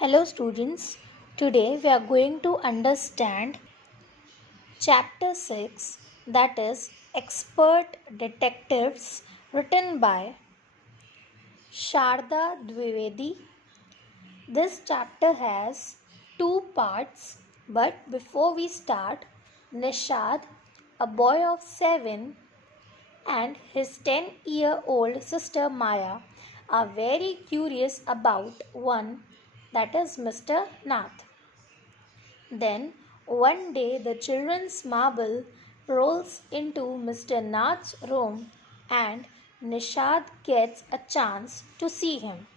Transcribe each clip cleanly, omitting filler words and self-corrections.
Hello students, today we are going to understand chapter 6, that is Expert Detectives, written by Sharda Dwivedi. This chapter has two parts, but before we start, Nishad, a boy of 7, and his 10-year-old sister Maya are very curious about one, that is Mr. Nath. Then one day the children's marble rolls into Mr. Nath's room and Nishad gets a chance to see him.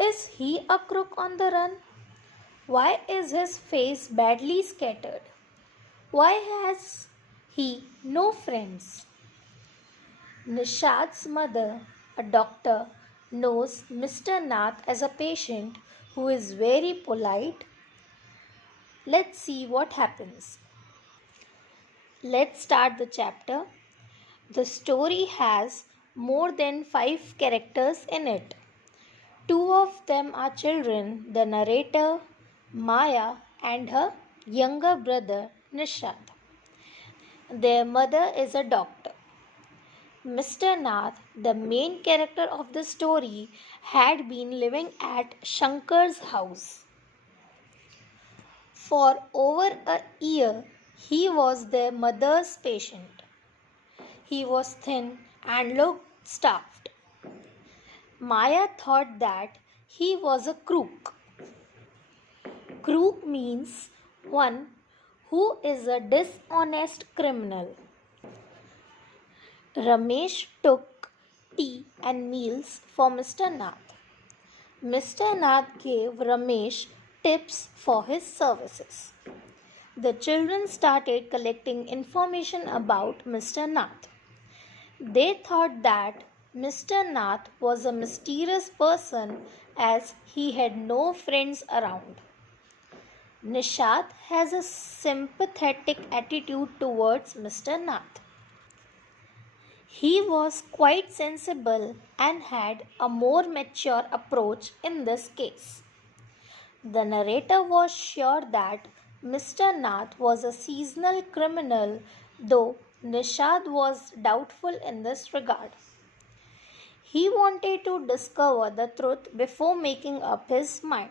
Is he a crook on the run? Why is his face badly scattered? Why has he no friends? Nishad's mother, a doctor, knows Mr. Nath as a patient who is very polite. Let's see what happens. Let's start the chapter. The story has more than 5 characters in it. 2 of them are children, the narrator, Maya, and her younger brother, Nishad. Their mother is a doctor. Mr. Nath, the main character of the story, had been living at Shankar's house. For over a year, he was their mother's patient. He was thin and looked stuffed. Maya thought that he was a crook. Crook means one who is a dishonest criminal. Ramesh took tea and meals for Mr. Nath. Mr. Nath gave Ramesh tips for his services. The children started collecting information about Mr. Nath. They thought that Mr. Nath was a mysterious person as he had no friends around. Nishad has a sympathetic attitude towards Mr. Nath. He was quite sensible and had a more mature approach in this case. The narrator was sure that Mr. Nath was a seasonal criminal, though Nishad was doubtful in this regard. He wanted to discover the truth before making up his mind.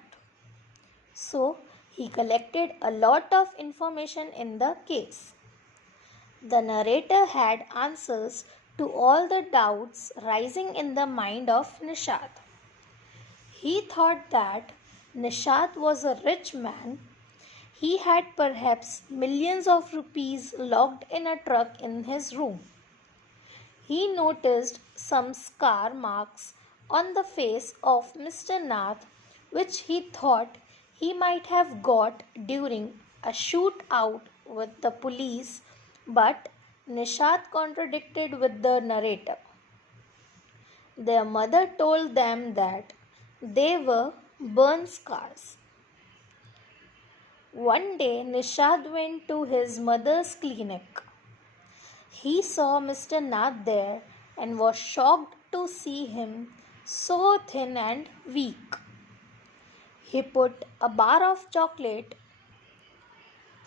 So, he collected a lot of information in the case. The narrator had answers to all the doubts rising in the mind of Nishad. He thought that Nishad was a rich man. He had perhaps millions of rupees locked in a truck in his room. He noticed some scar marks on the face of Mr. Nath, which he thought he might have got during a shootout with the police, but Nishad contradicted with the narrator. Their mother told them that they were burn scars. One day Nishad went to his mother's clinic. He saw Mr. Nath there and was shocked to see him so thin and weak. He put a bar of chocolate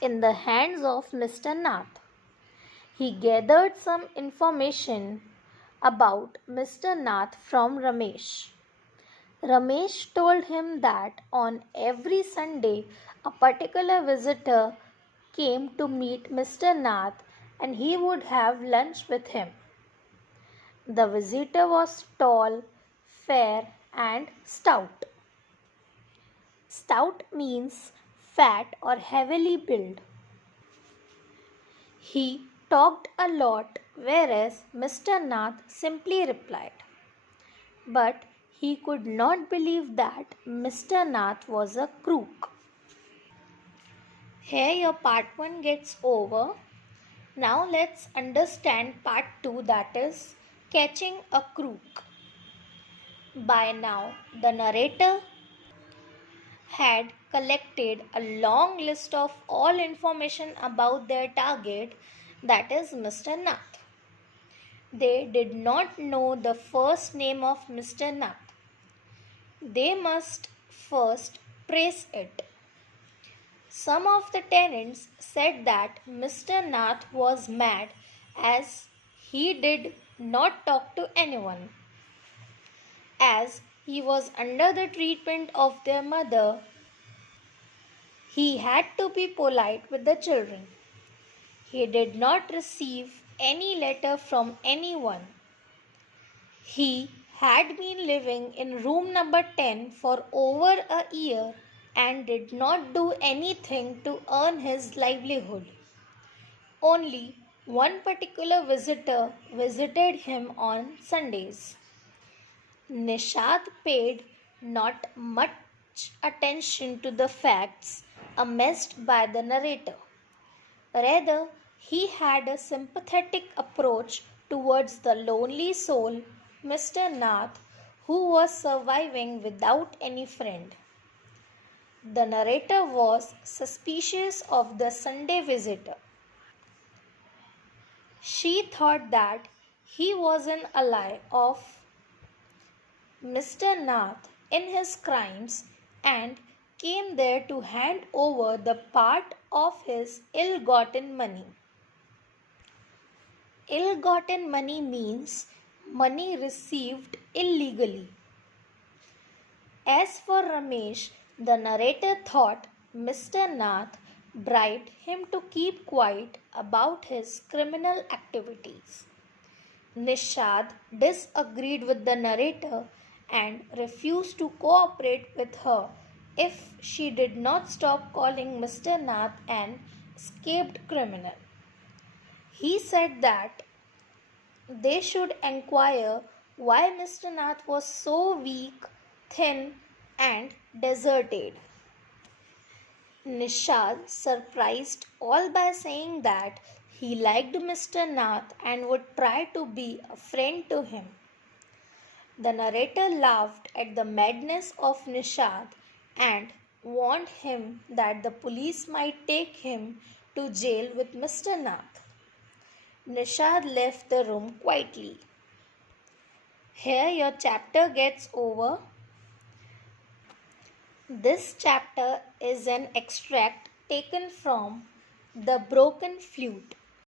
in the hands of Mr. Nath. He gathered some information about Mr. Nath from Ramesh. Ramesh told him that on every Sunday a particular visitor came to meet Mr. Nath and he would have lunch with him. The visitor was tall, fair, and stout. Stout means fat or heavily built. He talked a lot, whereas Mr. Nath simply replied. But he could not believe that Mr. Nath was a crook. Here your part 1 gets over. Now let's understand part 2, that is catching a crook. By now the narrator had collected a long list of all information about their target, that is Mr. Nath. They did not know the first name of Mr. Nath. They must first praise it. Some of the tenants said that Mr. Nath was mad as he did not talk to anyone. As he was under the treatment of their mother, he had to be polite with the children. He did not receive any letter from anyone. He had been living in room number 10 for over a year and did not do anything to earn his livelihood. Only one particular visitor visited him on Sundays. Nishad paid not much attention to the facts amassed by the narrator. Rather, he had a sympathetic approach towards the lonely soul, Mr. Nath, who was surviving without any friend. The narrator was suspicious of the Sunday visitor. She thought that he was an ally of Mr. Nath in his crimes and came there to hand over the part of his ill-gotten money. Ill-gotten money means money received illegally. As for Ramesh, the narrator thought Mr. Nath bribed him to keep quiet about his criminal activities. Nishad disagreed with the narrator and refused to cooperate with her if she did not stop calling Mr. Nath an escaped criminal. He said that they should inquire why Mr. Nath was so weak, thin, and deserted. Nishad surprised all by saying that he liked Mr. Nath and would try to be a friend to him. The narrator laughed at the madness of Nishad and warned him that the police might take him to jail with Mr. Nath. Nishad left the room quietly. Here your chapter gets over. This chapter is an extract taken from The Broken Flute.